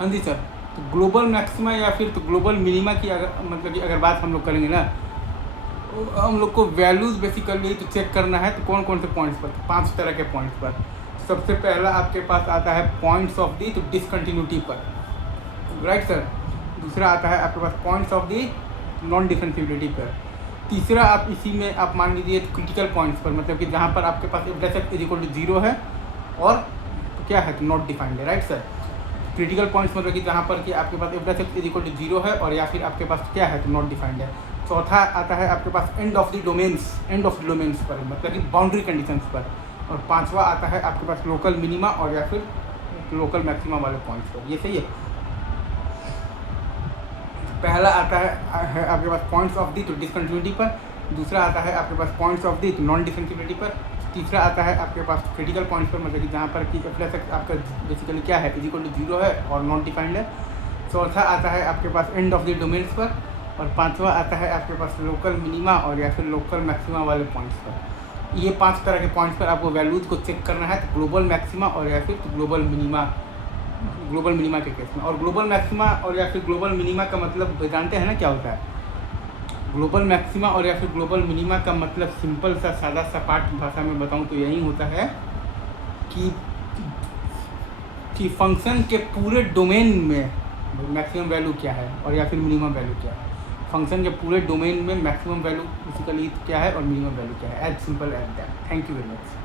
हाँ जी सर। तो global maxima या फिर तो ग्लोबल मिनिमा की अगर मतलब कि अगर बात हम लोग करेंगे ना, तो हम लोग को वैल्यूज़ बेसिकली तो चेक करना है। तो कौन कौन से पॉइंट्स पर? 5 तरह के पॉइंट्स पर। सबसे पहला आपके पास आता है पॉइंट्स ऑफ दी तो डिसकंटिन्यूटी पर, राइट सर। दूसरा आता है आपके पास points of the non differentiability पर। तीसरा आप इसी में आप मान लीजिए क्रिटिकल पॉइंट्स पर, मतलब कि जहाँ पर आपके पास F dash X is equal to 0 है और तो क्या है, तो नॉट डिफाइंड है, राइट सर। क्रिटिकल पॉइंट्स मतलब कि जहाँ पर कि आपके पास F dash X is equal to 0 है और या फिर आपके पास क्या है, तो नॉट डिफाइंड है। चौथा आता है आपके पास एंड ऑफ द डोमेन्स पर, मतलब कि बाउंड्री कंडीशंस पर। और पांचवा आता है आपके पास लोकल मिनिमा और या फिर लोकल मैक्सिमा वाले पॉइंट्स पर। ये सही है। पहला आता है आपके पास पॉइंट्स ऑफ दी तो डिसकंटिन्यूटी पर। दूसरा आता है आपके पास पॉइंट्स ऑफ दी तो नॉन डिफरेंशिएबिलिटी पर। तीसरा आता है आपके पास क्रिटिकल पॉइंट्स पर, मतलब कि जहाँ पर कि एफ डैश एक्स आपका बेसिकली क्या है, इज इक्वल टू 0 है और नॉन डिफाइंड है। चौथा आता है आपके पास एंड ऑफ द डोमेन्स पर। और पांचवा आता है आपके पास लोकल मिनिमा और या फिर लोकल मैक्सिमा वाले पॉइंट्स पर। ये 5 तरह के पॉइंट्स पर आपको वैल्यूज़ को चेक करना है, तो ग्लोबल मैक्सिमा और या फिर तो ग्लोबल मिनिमा के केस में। और ग्लोबल मैक्सिमा और या फिर ग्लोबल मिनिमा का मतलब जानते हैं ना क्या होता है? ग्लोबल मैक्सिमा और या फिर ग्लोबल मिनिमा का मतलब सिंपल सा सादा सपाट भाषा में बताऊं तो यही होता है कि फंक्शन के पूरे डोमेन में मैक्सिमम वैल्यू क्या है और या फिर मिनिमम वैल्यू क्या है। फंक्शन के पूरे डोमेन में मैक्सिमम वैल्यू बेसिकली क्या है और मिनिमम वैल्यू क्या है। As simple as that. Thank you very much.